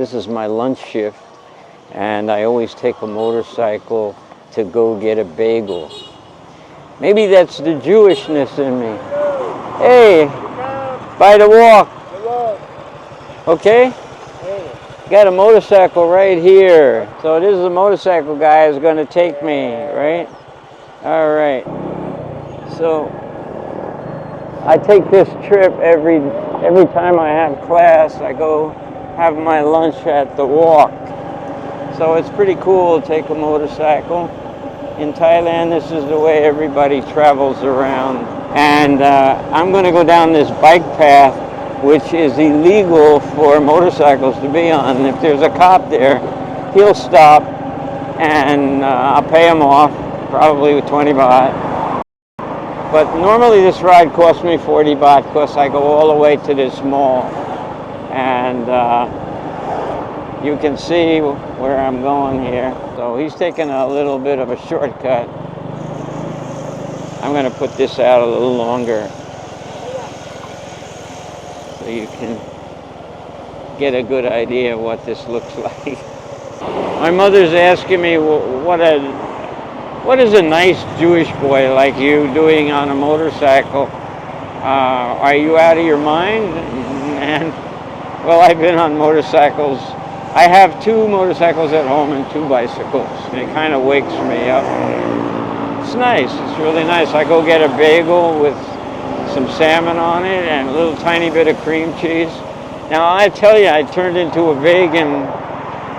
This is my lunch shift, and I always take a motorcycle to go get a bagel. Maybe that's the Jewishness in me. Hey, by the walk. Okay? Got a motorcycle right here. So this is the motorcycle guy who's going to take me, right? All right. So I take this trip every time I have class. I go have my lunch at the walk. So it's pretty cool to take a motorcycle. In Thailand, this is the way everybody travels around. And I'm going to go down this bike path, which is illegal for motorcycles to be on. And if there's a cop there, he'll stop, and I'll pay him off, probably with 20 baht. But normally this ride costs me 40 baht because I go all the way to this mall. And you can see where I'm going here. So he's taking a little bit of a shortcut. I'm going to put this out a little longer so you can get a good idea of what this looks like. My mother's asking me what is a nice Jewish boy like you doing on a motorcycle? Are you out of your mind? And well, I've been on motorcycles. I have 2 motorcycles at home and 2 bicycles. And it kind of wakes me up. It's nice. It's really nice. I go get a bagel with some salmon on it and a little tiny bit of cream cheese. Now, I tell you, I turned into a vegan,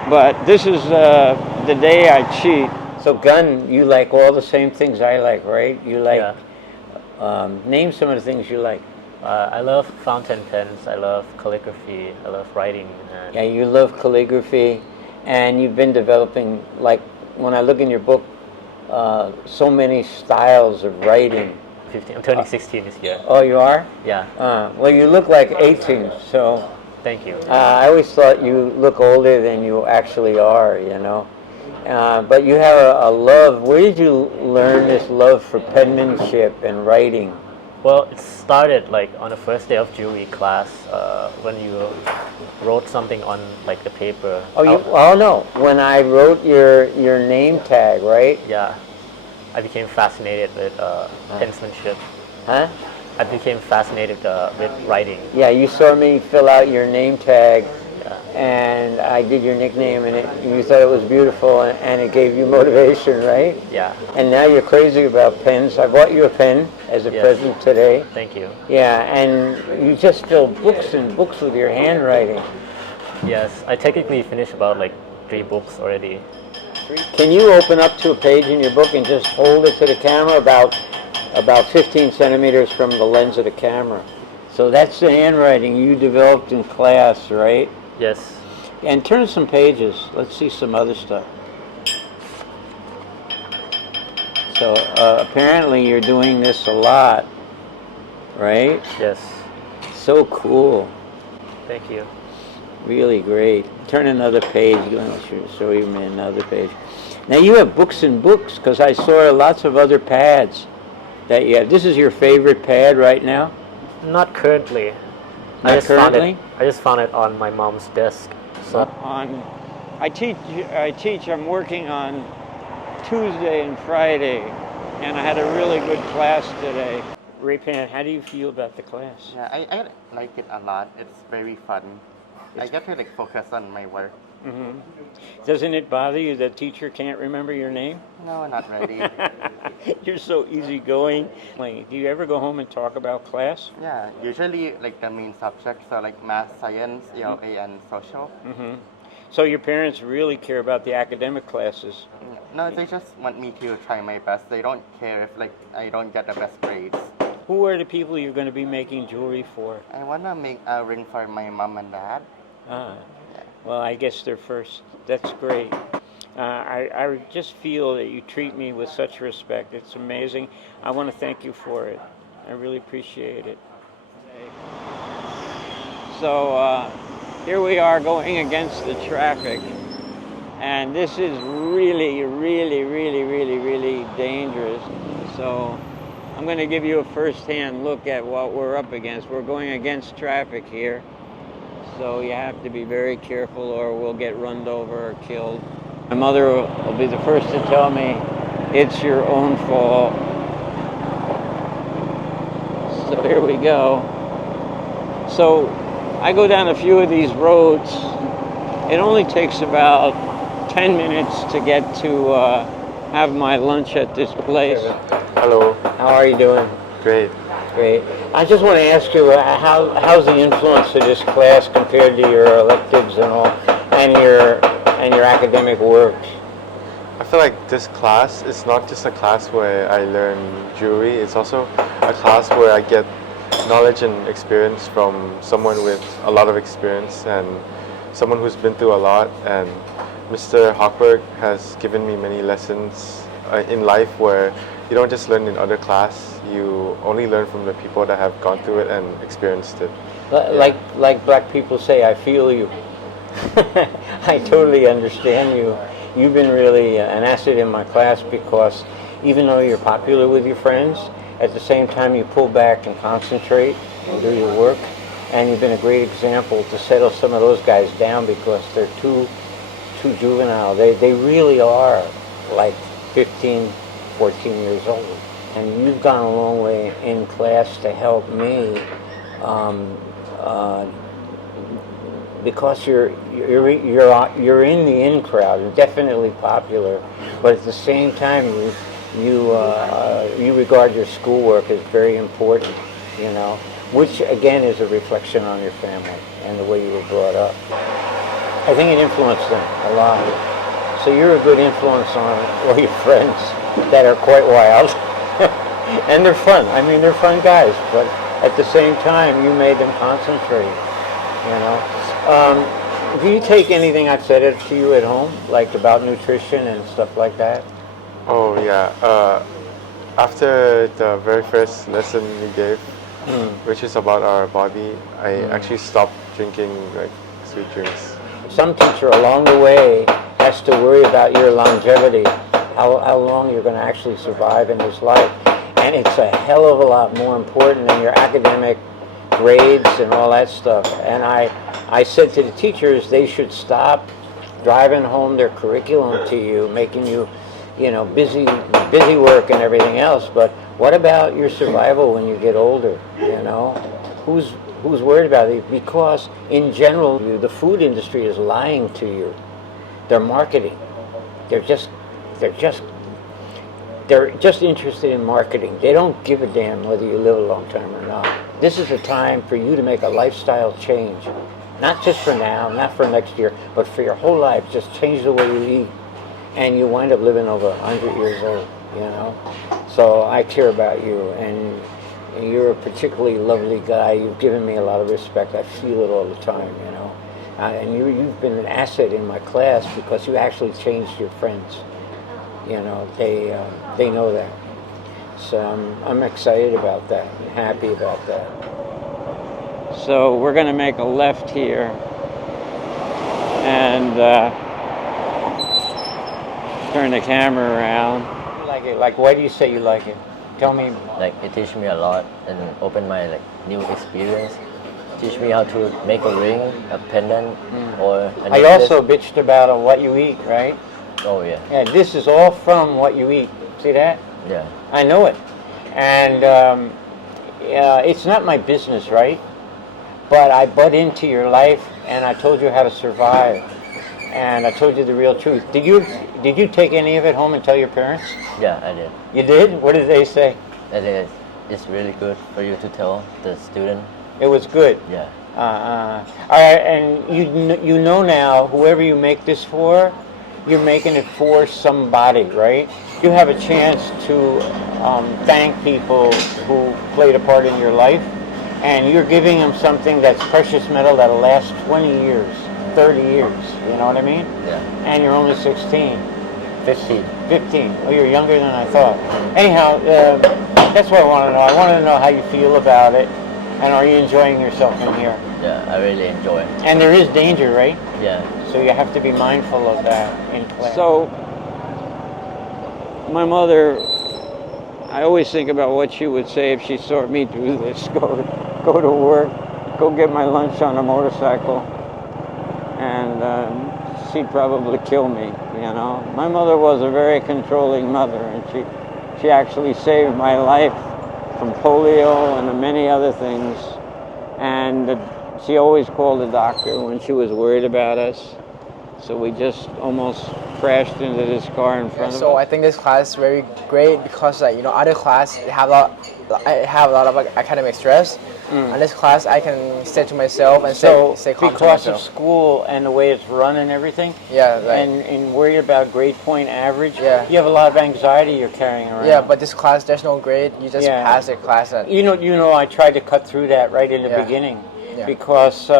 but this is the day I cheat. So, Gun, you like all the same things I like, right? You like, name some of the things you like. I love fountain pens, I love calligraphy, I love writing. Yeah, you love calligraphy, and you've been developing, like, when I look in your book, so many styles of writing. 15, I'm turning 16 this year. Oh, you are? Yeah. Well, you look like 18, so... Thank you. I always thought you look older than you actually are, you know. But you have a love. Where did you learn this love for penmanship and writing? Well, it started like on the first day of jewelry class when you wrote something on like the paper. Oh no! When I wrote your name tag, right? Yeah, I became fascinated with penmanship. Huh? I became fascinated with writing. Yeah, you saw me fill out your name tag, and I did your nickname, and you thought it was beautiful, and it gave you motivation, right? Yeah. And now you're crazy about pens. I bought you a pen as a present today. Thank you. Yeah, and you just fill books and books with your handwriting. Yes, I technically finished about like 3 books already. Can you open up to a page in your book and just hold it to the camera about 15 centimeters from the lens of the camera? So that's the handwriting you developed in class, right? Yes. And turn some pages. Let's see some other stuff. So apparently you're doing this a lot, right? Yes. So cool. Thank you. Really great. Turn another page. Show you another page. Now you have books and books, because I saw lots of other pads that you have. This is your favorite pad right now? Not currently. Not currently? I just found it on my mom's desk. So I teach. I'm working on Tuesday and Friday, and I had a really good class today. Raypan, how do you feel about the class? Yeah, I like it a lot. It's very fun. I get to like focus on my work. Mm-hmm. Doesn't it bother you that teacher can't remember your name? No, not really. You're so easygoing. Do you ever go home and talk about class? Yeah, usually like the main subjects are like math, science, ELA, and social. Mm-hmm. So your parents really care about the academic classes? No, they just want me to try my best. They don't care if like I don't get the best grades. Who are the people you're going to be making jewelry for? I want to make a ring for my mom and dad. Well, I guess they're first. That's great. I just feel that you treat me with such respect. It's amazing. I want to thank you for it. I really appreciate it. So here we are going against the traffic. And this is really, really, really, really, really dangerous. So I'm going to give you a first-hand look at what we're up against. We're going against traffic here. So you have to be very careful or we'll get run over or killed. My mother will be the first to tell me it's your own fault. So here we go. So I go down a few of these roads. It only takes about 10 minutes to get to have my lunch at this place. Hello. How are you doing? Great. Great. I just want to ask you, how's the influence of this class compared to your electives and all, and your academic work? I feel like this class is not just a class where I learn jewelry, it's also a class where I get knowledge and experience from someone with a lot of experience and someone who's been through a lot. And Mr. Hochberg has given me many lessons in life where you don't just learn in other class, you only learn from the people that have gone through it and experienced it. Like black people say, I feel you. I totally understand you. You've been really an asset in my class because even though you're popular with your friends, at the same time you pull back and concentrate and do your work. And you've been a great example to settle some of those guys down because they're too juvenile. They really are like 15, 14 years old. And you've gone a long way in class to help me because you're in the in crowd and definitely popular, but at the same time you regard your schoolwork as very important, you know, which again is a reflection on your family and the way you were brought up. I think it influenced them a lot. So you're a good influence on all your friends that are quite wild. And they're fun. I mean, they're fun guys, but at the same time, you made them concentrate, you know. Do you take anything I've said to you at home, like about nutrition and stuff like that? Oh yeah. After the very first lesson you gave, which is about our body, I actually stopped drinking like sweet drinks. Some teacher along the way has to worry about your longevity, how long you're going to actually survive in this life. And it's a hell of a lot more important than your academic grades and all that stuff. And I said to the teachers they should stop driving home their curriculum to you, making you, you know, busy work and everything else. But what about your survival when you get older? You know, who's worried about it? Because in general, the food industry is lying to you. They're marketing. They're just interested in marketing. They don't give a damn whether you live a long time or not. This is a time for you to make a lifestyle change. Not just for now, not for next year, but for your whole life. Just change the way you eat. And you wind up living over 100 years old, you know? So I care about you, and you're a particularly lovely guy. You've given me a lot of respect. I feel it all the time, you know? And you've been an asset in my class because you actually changed your friends. You know, they know that. So I'm excited about that and happy about that. So we're going to make a left here and turn the camera around. You like it? Like, why do you say you like it? Tell me. Like, it teach me a lot and open my like new experience. Teach me how to make a ring, a pendant, or a I necklace. also bitched about what you eat, right? Oh yeah. Yeah, this is all from what you eat. See that? Yeah. I know it. And it's not my business, right? But I butt into your life and I told you how to survive. And I told you the real truth. Did you take any of it home and tell your parents? Yeah, I did. You did? What did they say? I think it's really good for you to tell the student. It was good. Yeah. All right, and you know now, whoever you make this for, you're making it for somebody, right? You have a chance to thank people who played a part in your life, and you're giving them something that's precious metal that'll last 20 years, 30 years, you know what I mean? Yeah. And you're only 16. 15. 15. Oh, you're younger than I thought. Anyhow, that's what I want to know. I want to know how you feel about it, and are you enjoying yourself in here? Yeah, I really enjoy it. And there is danger, right? Yeah. So you have to be mindful of that in class. So, my mother, I always think about what she would say if she saw me do this. Go to work, go get my lunch on a motorcycle, and she'd probably kill me, you know. My mother was a very controlling mother, and she actually saved my life from polio and many other things. And she always called the doctor when she was worried about us. So we just almost crashed into this car in front of So us. I think this class is very great because, like, you know, other class I have a lot of academic stress. And this class I can stay to myself and So stay calm to because of myself. school and the way it's run and everything, Yeah, like, and worried about grade point average, Yeah. you have a lot of anxiety you're carrying around. yeah, but this class there's no grade. You just Yeah. pass the class. And You know, I tried to cut through that right in the Yeah. beginning Yeah. because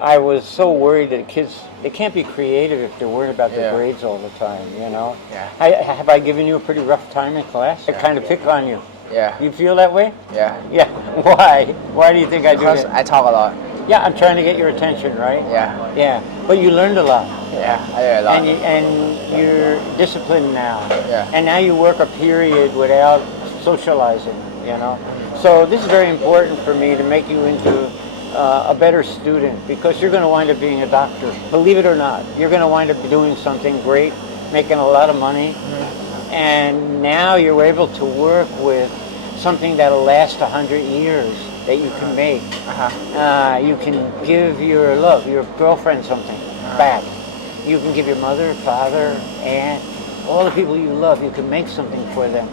I was so worried that kids, they can't be creative if they're worried about their Yeah. grades all the time, you know? Yeah. Have I given you a pretty rough time in class? I kind of pick on you. yeah, You feel that way? yeah. Yeah. Why? Why do you think I do Because that? I talk a lot. Yeah, I'm trying to get your attention, right? Yeah, Yeah. But you learned a lot. yeah, I do a lot. And you're disciplined now. Yeah. And now you work a period without socializing, you know. So this is very important for me to make you into a better student, because you're going to wind up being a doctor. Believe it or not, you're going to wind up doing something great, making a lot of money. And now you're able to work with something that'll last 100 years that you can make. You can give your girlfriend something back. You can give your mother, father, aunt, all the people you love, you can make something for them.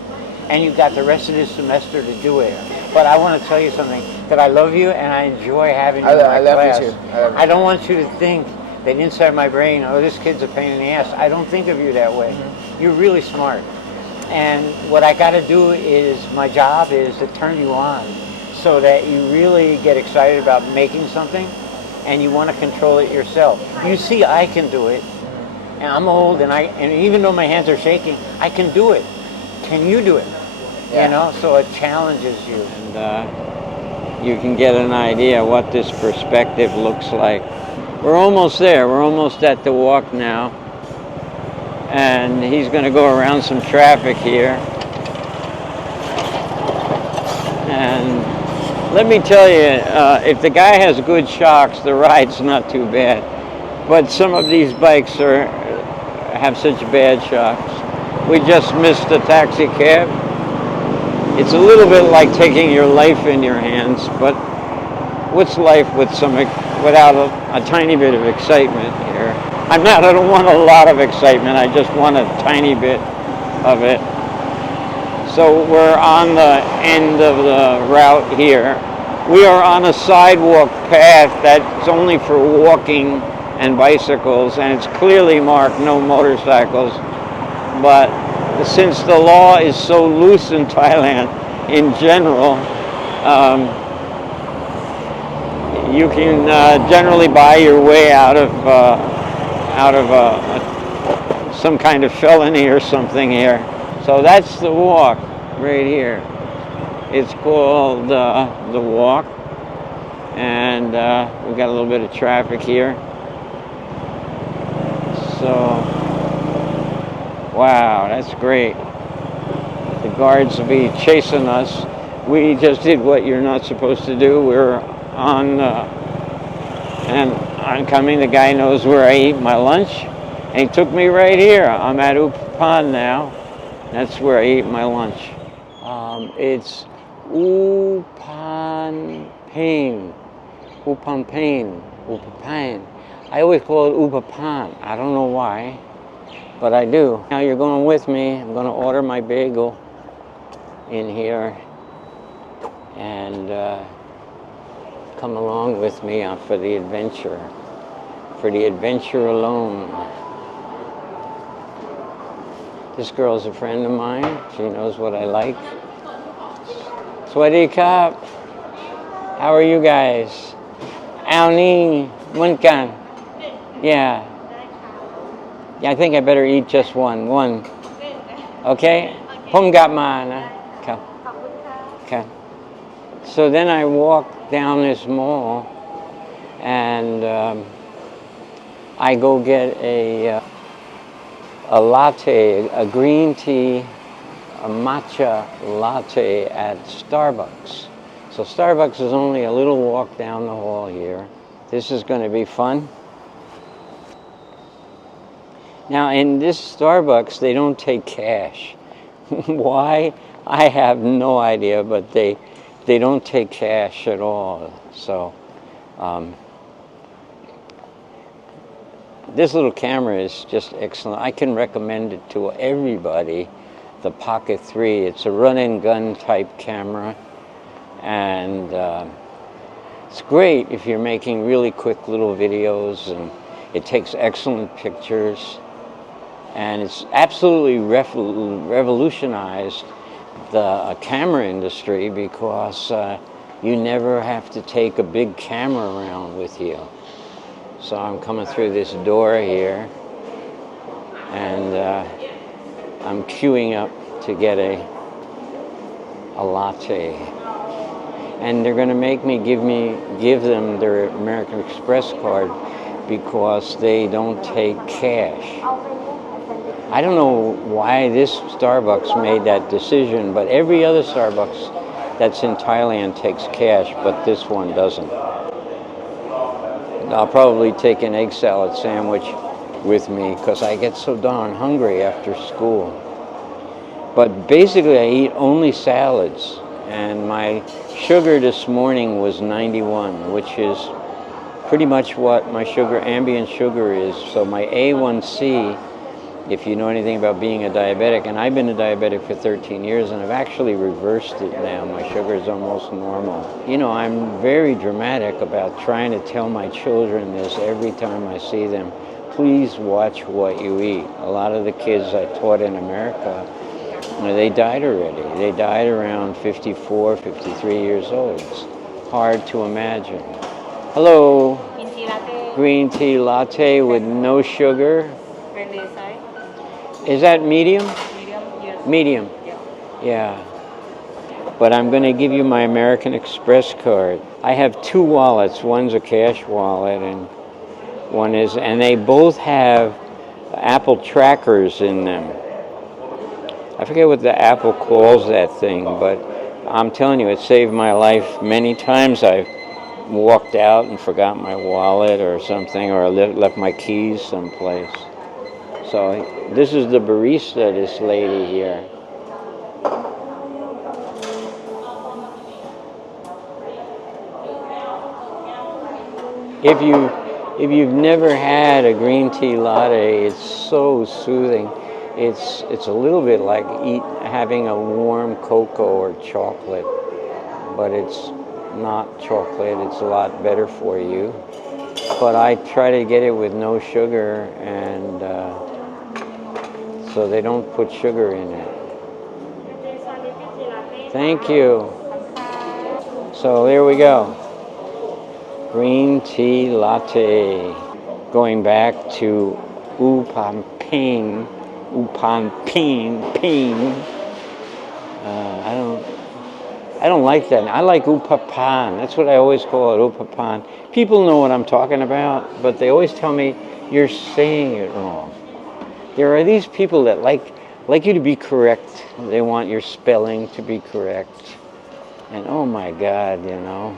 And you've got the rest of this semester to do it. But I want to tell you something, that I love you and I enjoy having you in my I love class. you too. I love you. I don't want you to think that inside my brain, oh, this kid's a pain in the ass. I don't think of you that way. You're really smart. And what I got to do is, my job is to turn you on so that you really get excited about making something and you want to control it yourself. You see, I can do it. And I'm old, and even though my hands are shaking, I can do it. Can you do it? Yeah. You know, so it challenges you. And you can get an idea what this perspective looks like. We're almost there. We're almost at the walk now. And he's going to go around some traffic here. And let me tell you, if the guy has good shocks, the ride's not too bad. But some of these bikes have such bad shocks. We just missed a taxi cab. It's a little bit like taking your life in your hands, but what's life without a tiny bit of excitement here? I don't want a lot of excitement, I just want a tiny bit of it. So we're on the end of the route here. We are on a sidewalk path that's only for walking and bicycles, and it's clearly marked no motorcycles. But since the law is so loose in Thailand in general, you can generally buy your way out of some kind of felony or something here. So that's the walk right here. It's called the walk, and we've got a little bit of traffic here. So, wow, that's great. The guards will be chasing us. We just did what you're not supposed to do. We're on and oncoming. The guy knows where I eat my lunch, and he took me right here. I'm at Upan now. That's where I eat my lunch. It's Upan Pain. Upan Pain. Upapan. I always call it Upapan. I don't know why, but I do. Now you're going with me. I'm going to order my bagel in here, and come along with me for the adventure. For the adventure alone. This girl's a friend of mine. She knows what I like. Swadee Kap. How are you guys? Ao ni munkan. Yeah. Yeah, I think I better eat just one. Okay? Pom gap ma na. Okay. So then I walk down this mall, and I go get a latte, a green tea, a matcha latte at Starbucks. So Starbucks is only a little walk down the hall here. This is going to be fun. Now, in this Starbucks, they don't take cash. Why? I have no idea, but they don't take cash at all. So this little camera is just excellent. I can recommend it to everybody. The Pocket 3. It's a run-and-gun type camera, and it's great if you're making really quick little videos, and it takes excellent pictures, and it's absolutely revolutionized the camera industry because you never have to take a big camera around with you. So I'm coming through this door here, and I'm queuing up to get a latte. And they're going to make me give them their American Express card because they don't take cash. I don't know why this Starbucks made that decision, but every other Starbucks that's in Thailand takes cash, but this one doesn't. I'll probably take an egg salad sandwich with me because I get so darn hungry after school. But basically I eat only salads, and my sugar this morning was 91, which is pretty much what my ambient sugar is. So my A1C, if you know anything about being a diabetic, and I've been a diabetic for 13 years and I've actually reversed it now. My sugar is almost normal. You know, I'm very dramatic about trying to tell my children this every time I see them. Please watch what you eat. A lot of the kids I taught in America, they died already. They died around 54, 53 years old. It's hard to imagine. Hello. Green tea latte. Green tea latte with no sugar. Friendly size. Is that medium? Medium. Yes. Medium. Yeah. Yeah. But I'm going to give you my American Express card. I have two wallets. One's a cash wallet and one is, and they both have Apple trackers in them. I forget what the Apple calls that thing, but I'm telling you, it saved my life many times. I've walked out and forgot my wallet or something, or left my keys someplace. So this is the barista, this lady here. If you've never had a green tea latte, it's so soothing. It's a little bit like having a warm cocoa or chocolate, but it's not chocolate. It's a lot better for you. But I try to get it with no sugar, and so they don't put sugar in it. Thank you. So there we go. Green tea latte. Going back to Upamping. I don't like that. I like Upapan. That's what I always call it, Upapan. People know what I'm talking about, but they always tell me you're saying it wrong. There are these people that like you to be correct. They want your spelling to be correct. And oh my God, you know.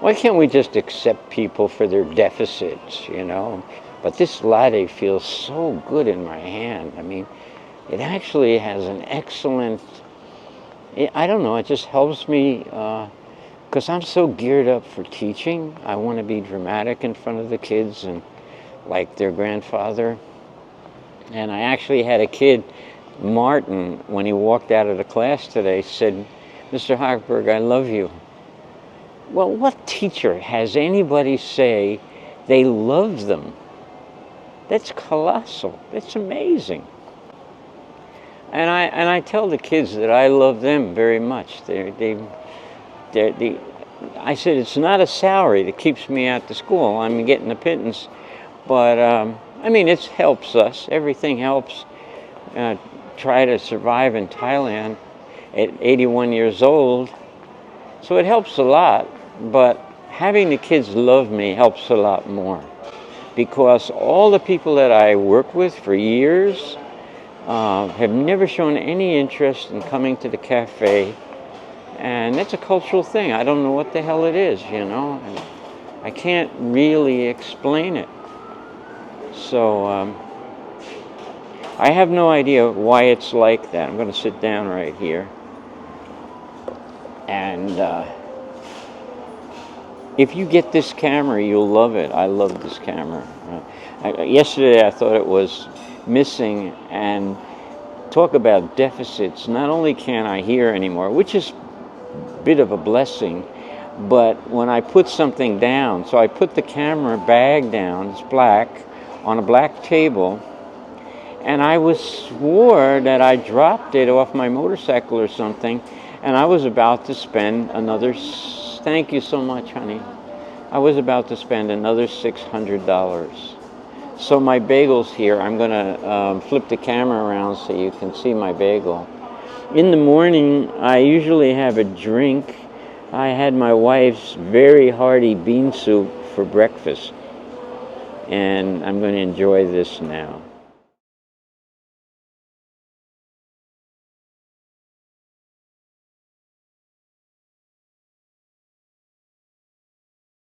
Why can't we just accept people for their deficits, you know? But this latte feels so good in my hand. I mean, it actually has an excellent, I don't know, it just helps me, because I'm so geared up for teaching. I want to be dramatic in front of the kids and like their grandfather. And I actually had a kid, Martin, when he walked out of the class today, said, "Mr. Hochberg, I love you." Well, what teacher has anybody say they love them? That's colossal. That's amazing. And I tell the kids that I love them very much. I said it's not a salary that keeps me out to school. I'm getting a pittance, but I mean it helps us. Everything helps. Try to survive in Thailand at 81 years old, so it helps a lot. But having the kids love me helps a lot more. Because all the people that I work with for years have never shown any interest in coming to the cafe And it's a cultural thing. I don't know what the hell it is, you know. I can't really explain it. So I have no idea why it's like that. I'm going to sit down right here. And if you get this camera, you'll love it. I love this camera. Yesterday I thought it was missing, and talk about deficits. Not only can't I hear anymore, which is a bit of a blessing, but when I put something down, so I put the camera bag down, it's black, on a black table, and I swore that I dropped it off my motorcycle or something, and I was about to spend another, thank you so much, honey. I was about to spend another $600. So my bagel's here. I'm gonna flip the camera around so you can see my bagel. In the morning, I usually have a drink. I had my wife's very hearty bean soup for breakfast, and I'm going to enjoy this now.